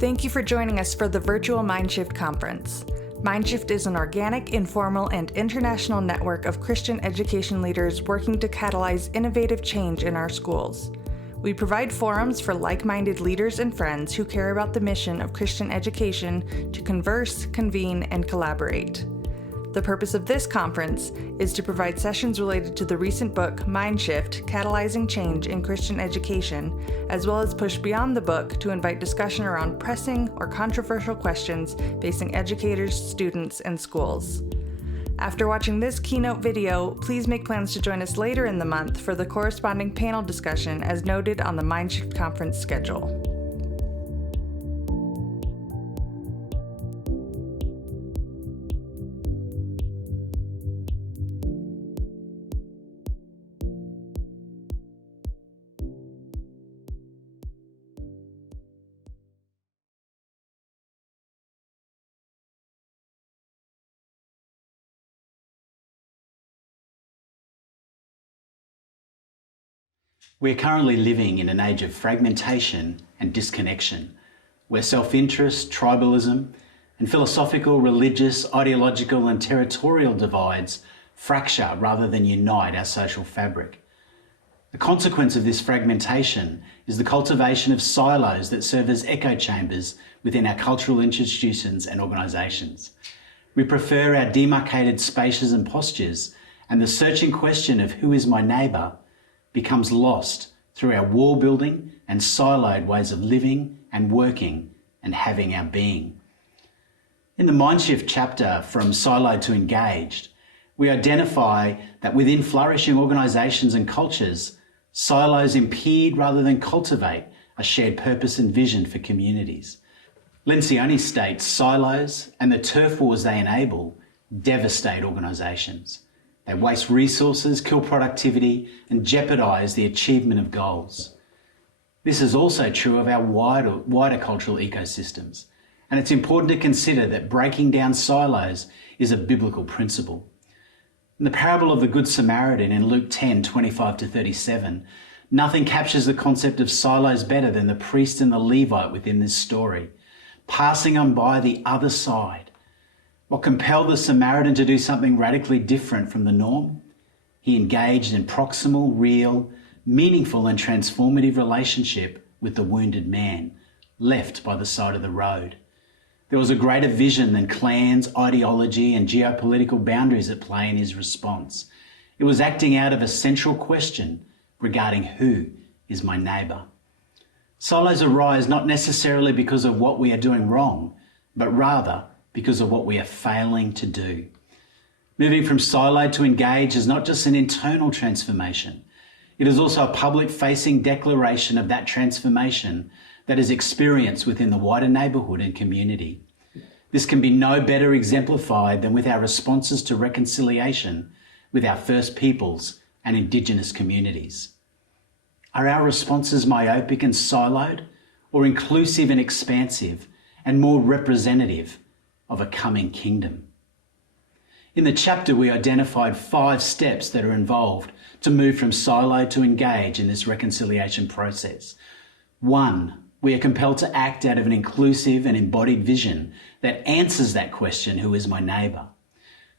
Thank you for joining us for the virtual Mindshift conference. Mindshift is an organic, informal, and international network of Christian education leaders working to catalyze innovative change in our schools. We provide forums for like-minded leaders and friends who care about the mission of Christian education to converse, convene, and collaborate. The purpose of this conference is to provide sessions related to the recent book, Mindshift, Catalyzing Change in Christian Education, as well as push beyond the book to invite discussion around pressing or controversial questions facing educators, students, and schools. After watching this keynote video, please make plans to join us later in the month for the corresponding panel discussion as noted on the Mindshift conference schedule. We are currently living in an age of fragmentation and disconnection, where self-interest, tribalism, and philosophical, religious, ideological, and territorial divides fracture rather than unite our social fabric. The consequence of this fragmentation is the cultivation of silos that serve as echo chambers within our cultural institutions and organisations. We prefer our demarcated spaces and postures, and the searching question of who is my neighbour becomes lost through our wall building and siloed ways of living and working and having our being. In the Mindshift chapter, From Siloed to Engaged, we identify that within flourishing organisations and cultures, silos impede rather than cultivate a shared purpose and vision for communities. Lencioni states silos and the turf wars they enable devastate organisations. They waste resources, kill productivity, and jeopardise the achievement of goals. This is also true of our wider cultural ecosystems, and it's important to consider that breaking down silos is a biblical principle. In the parable of the Good Samaritan in Luke 10:25-37, nothing captures the concept of silos better than the priest and the Levite within this story, passing on by the other side. What compelled the Samaritan to do something radically different from the norm? He engaged in proximal, real, meaningful and transformative relationship with the wounded man, left by the side of the road. There was a greater vision than clans, ideology and geopolitical boundaries at play in his response. It was acting out of a central question regarding who is my neighbour. Silos arise not necessarily because of what we are doing wrong, but rather because of what we are failing to do. Moving from siloed to engaged is not just an internal transformation. It is also a public-facing declaration of that transformation that is experienced within the wider neighbourhood and community. This can be no better exemplified than with our responses to reconciliation with our First Peoples and Indigenous communities. Are our responses myopic and siloed, or inclusive and expansive, and more representative of a coming kingdom? In the chapter, we identified 5 steps that are involved to move from silo to engage in this reconciliation process. 1, we are compelled to act out of an inclusive and embodied vision that answers that question, who is my neighbour?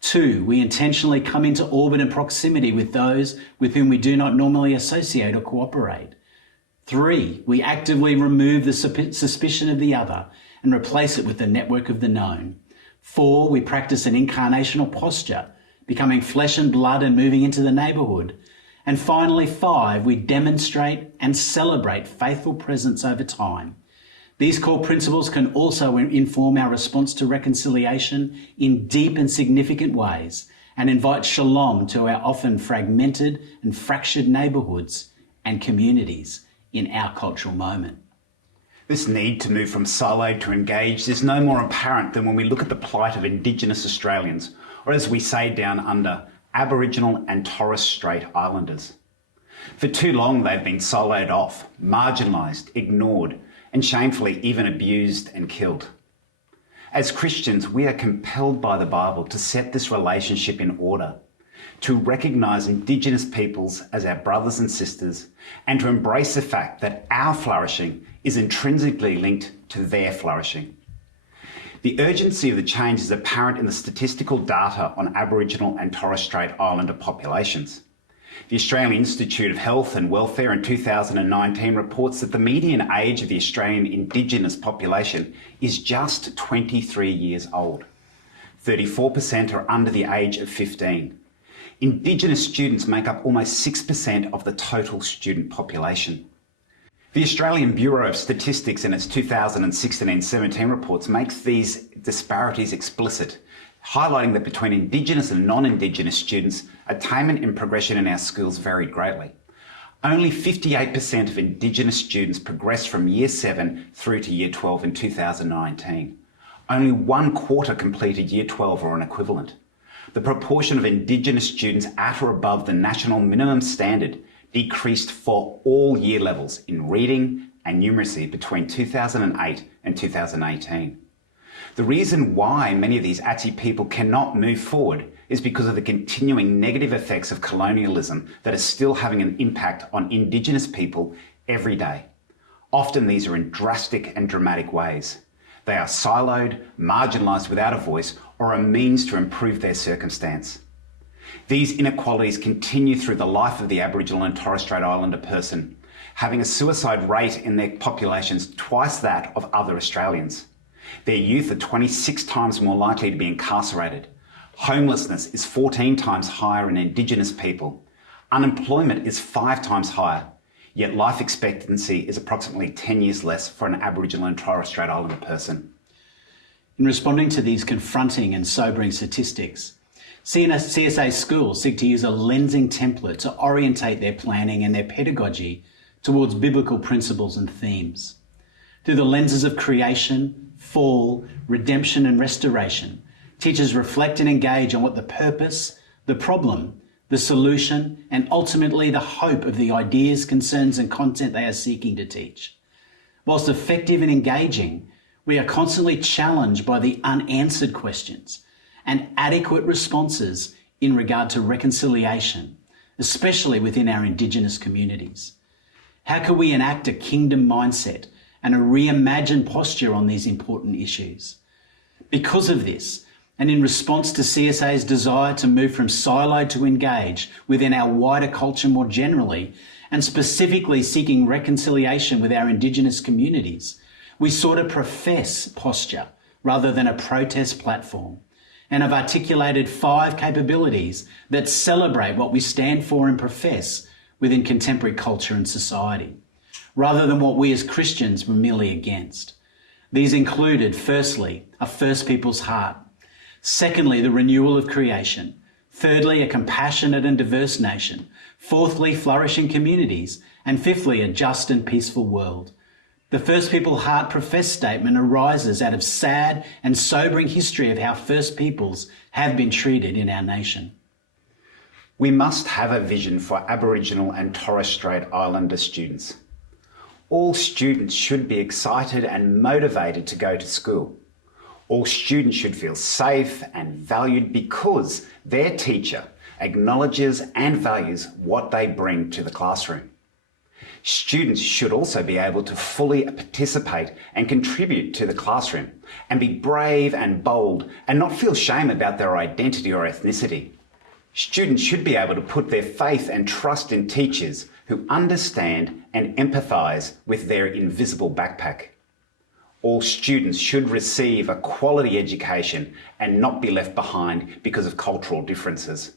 2, we intentionally come into orbit and proximity with those with whom we do not normally associate or cooperate. 3, we actively remove the suspicion of the other and replace it with the network of the known. 4, we practice an incarnational posture, becoming flesh and blood and moving into the neighbourhood. And finally, 5, we demonstrate and celebrate faithful presence over time. These core principles can also inform our response to reconciliation in deep and significant ways and invite shalom to our often fragmented and fractured neighbourhoods and communities in our cultural moment. This need to move from siloed to engaged is no more apparent than when we look at the plight of Indigenous Australians, or as we say down under, Aboriginal and Torres Strait Islanders. For too long they've been siloed off, marginalised, ignored, and shamefully even abused and killed. As Christians, we are compelled by the Bible to set this relationship in order, to recognise Indigenous peoples as our brothers and sisters, and to embrace the fact that our flourishing is intrinsically linked to their flourishing. The urgency of the change is apparent in the statistical data on Aboriginal and Torres Strait Islander populations. The Australian Institute of Health and Welfare in 2019 reports that the median age of the Australian Indigenous population is just 23 years old. 34% are under the age of 15. Indigenous students make up almost 6% of the total student population. The Australian Bureau of Statistics in its 2016-17 reports makes these disparities explicit, highlighting that between Indigenous and non-Indigenous students, attainment and progression in our schools varied greatly. Only 58% of Indigenous students progressed from Year 7 through to Year 12 in 2019. Only 1/4 completed Year 12 or an equivalent. The proportion of Indigenous students at or above the national minimum standard decreased for all year levels in reading and numeracy between 2008 and 2018. The reason why many of these ATSI people cannot move forward is because of the continuing negative effects of colonialism that are still having an impact on Indigenous people every day. Often these are in drastic and dramatic ways. They are siloed, marginalised without a voice, or a means to improve their circumstance. These inequalities continue through the life of the Aboriginal and Torres Strait Islander person, having a suicide rate in their populations twice that of other Australians. Their youth are 26 times more likely to be incarcerated. Homelessness is 14 times higher in Indigenous people. Unemployment is 5 times higher, yet life expectancy is approximately 10 years less for an Aboriginal and Torres Strait Islander person. In responding to these confronting and sobering statistics, CSA schools seek to use a lensing template to orientate their planning and their pedagogy towards biblical principles and themes. Through the lenses of creation, fall, redemption and restoration, teachers reflect and engage on what the purpose, the problem, the solution, and ultimately the hope of the ideas, concerns and content they are seeking to teach. Whilst effective and engaging, we are constantly challenged by the unanswered questions and adequate responses in regard to reconciliation, especially within our Indigenous communities. How can we enact a kingdom mindset and a reimagined posture on these important issues? Because of this, and in response to CSA's desire to move from siloed to engage within our wider culture more generally, and specifically seeking reconciliation with our Indigenous communities, we sought a profess posture rather than a protest platform, and have articulated 5 capabilities that celebrate what we stand for and profess within contemporary culture and society, rather than what we as Christians were merely against. These included, firstly, a First Peoples heart; secondly, the renewal of creation; thirdly, a compassionate and diverse nation; fourthly, flourishing communities; and fifthly, a just and peaceful world. The First People Heart profess statement arises out of sad and sobering history of how First Peoples have been treated in our nation. We must have a vision for Aboriginal and Torres Strait Islander students. All students should be excited and motivated to go to school. All students should feel safe and valued because their teacher acknowledges and values what they bring to the classroom. Students should also be able to fully participate and contribute to the classroom and be brave and bold and not feel shame about their identity or ethnicity. Students should be able to put their faith and trust in teachers who understand and empathise with their invisible backpack. All students should receive a quality education and not be left behind because of cultural differences.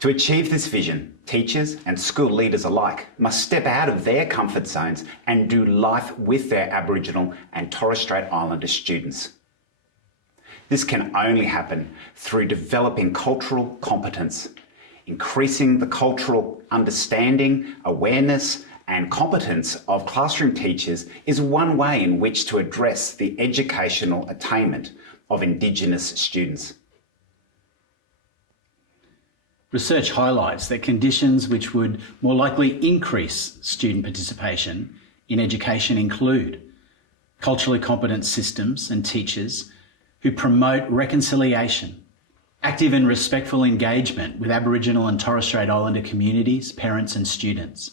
To achieve this vision, teachers and school leaders alike must step out of their comfort zones and do life with their Aboriginal and Torres Strait Islander students. This can only happen through developing cultural competence. Increasing the cultural understanding, awareness and competence of classroom teachers is one way in which to address the educational attainment of Indigenous students. Research highlights that conditions which would more likely increase student participation in education include culturally competent systems and teachers who promote reconciliation, Active and respectful engagement with Aboriginal and Torres Strait Islander communities, parents and students.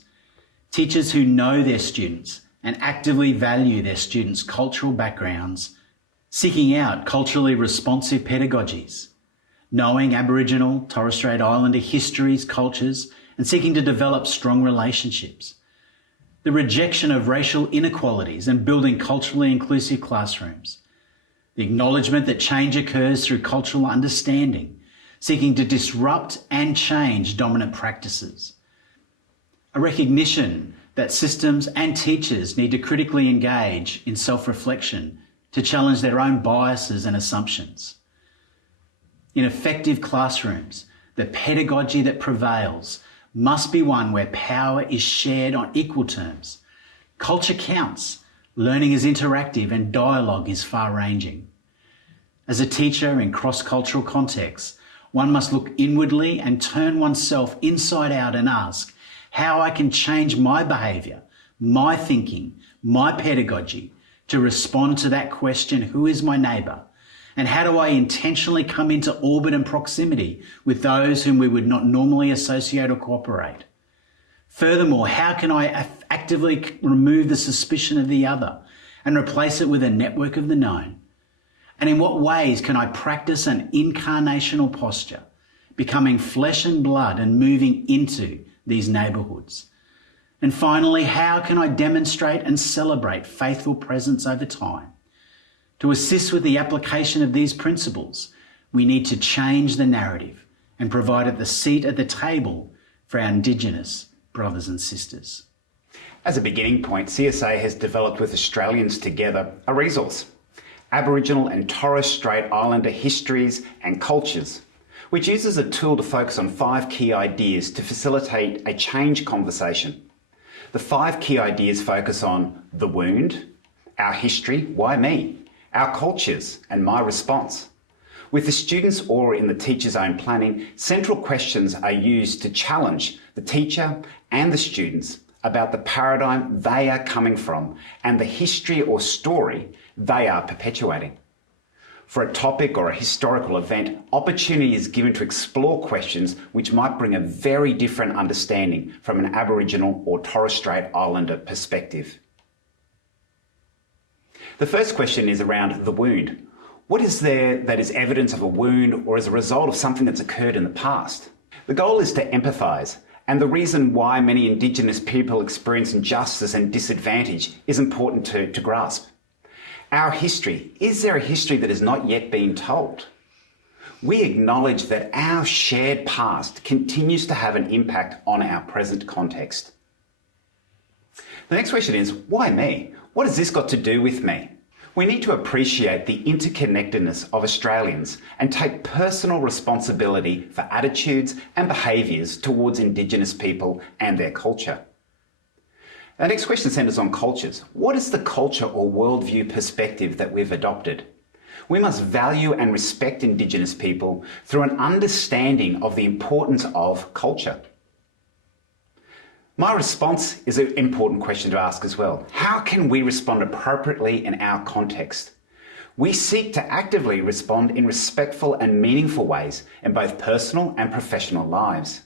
Teachers who know their students and actively value their students' cultural backgrounds, seeking out culturally responsive pedagogies, knowing Aboriginal, Torres Strait Islander histories, cultures, and seeking to develop strong relationships. The rejection of racial inequalities and building culturally inclusive classrooms. The acknowledgement that change occurs through cultural understanding, seeking to disrupt and change dominant practices. A recognition that systems and teachers need to critically engage in self-reflection to challenge their own biases and assumptions. In effective classrooms, the pedagogy that prevails must be one where power is shared on equal terms. Culture counts, learning is interactive, and dialogue is far-ranging. As a teacher in cross-cultural contexts, one must look inwardly and turn oneself inside out and ask how I can change my behaviour, my thinking, my pedagogy to respond to that question, who is my neighbour? And how do I intentionally come into orbit and proximity with those whom we would not normally associate or cooperate? Furthermore, how can I actively remove the suspicion of the other and replace it with a network of the known? And in what ways can I practice an incarnational posture, becoming flesh and blood and moving into these neighbourhoods? And finally, how can I demonstrate and celebrate faithful presence over time? To assist with the application of these principles, we need to change the narrative and provide the seat at the table for our Indigenous brothers and sisters. As a beginning point, CSA has developed with Australians Together a resource, Aboriginal and Torres Strait Islander Histories and Cultures, which uses a tool to focus on 5 key ideas to facilitate a change conversation. The 5 key ideas focus on the wound, our history, why me, our cultures, and my response. With the students or in the teacher's own planning, central questions are used to challenge the teacher and the students about the paradigm they are coming from and the history or story they are perpetuating. For a topic or a historical event, opportunity is given to explore questions which might bring a very different understanding from an Aboriginal or Torres Strait Islander perspective. The first question is around the wound. What is there that is evidence of a wound or as a result of something that's occurred in the past? The goal is to empathise, and the reason why many Indigenous people experience injustice and disadvantage is important to grasp. Our history, is there a history that has not yet been told? We acknowledge that our shared past continues to have an impact on our present context. The next question is, why me? What has this got to do with me? We need to appreciate the interconnectedness of Australians and take personal responsibility for attitudes and behaviours towards Indigenous people and their culture. The next question centres on cultures. What is the culture or worldview perspective that we've adopted? We must value and respect Indigenous people through an understanding of the importance of culture. My response is an important question to ask as well. How can we respond appropriately in our context? We seek to actively respond in respectful and meaningful ways in both personal and professional lives.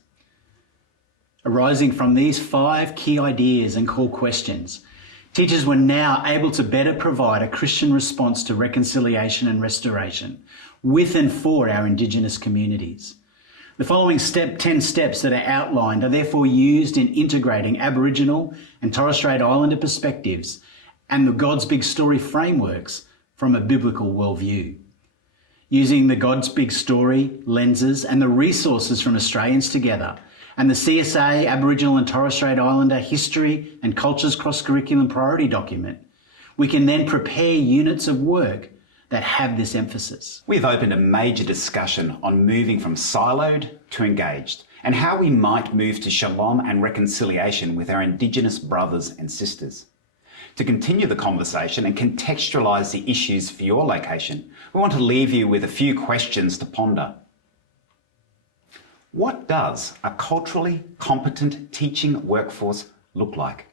Arising from these 5 key ideas and core questions, teachers were now able to better provide a Christian response to reconciliation and restoration with and for our Indigenous communities. The following 10 steps that are outlined are therefore used in integrating Aboriginal and Torres Strait Islander perspectives and the God's Big Story frameworks from a biblical worldview. Using the God's Big Story lenses and the resources from Australians Together and the CSA Aboriginal and Torres Strait Islander History and Cultures Cross-Curriculum Priority Document, we can then prepare units of work that have this emphasis. We've opened a major discussion on moving from siloed to engaged and how we might move to shalom and reconciliation with our Indigenous brothers and sisters. To continue the conversation and contextualise the issues for your location, we want to leave you with a few questions to ponder. What does a culturally competent teaching workforce look like?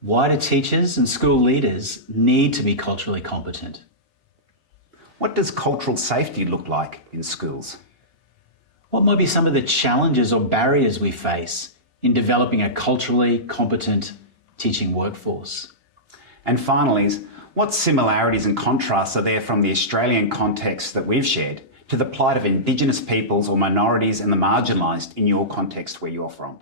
Why do teachers and school leaders need to be culturally competent? What does cultural safety look like in schools? What might be some of the challenges or barriers we face in developing a culturally competent teaching workforce? And finally, what similarities and contrasts are there from the Australian context that we've shared to the plight of Indigenous peoples or minorities and the marginalised in your context where you're from?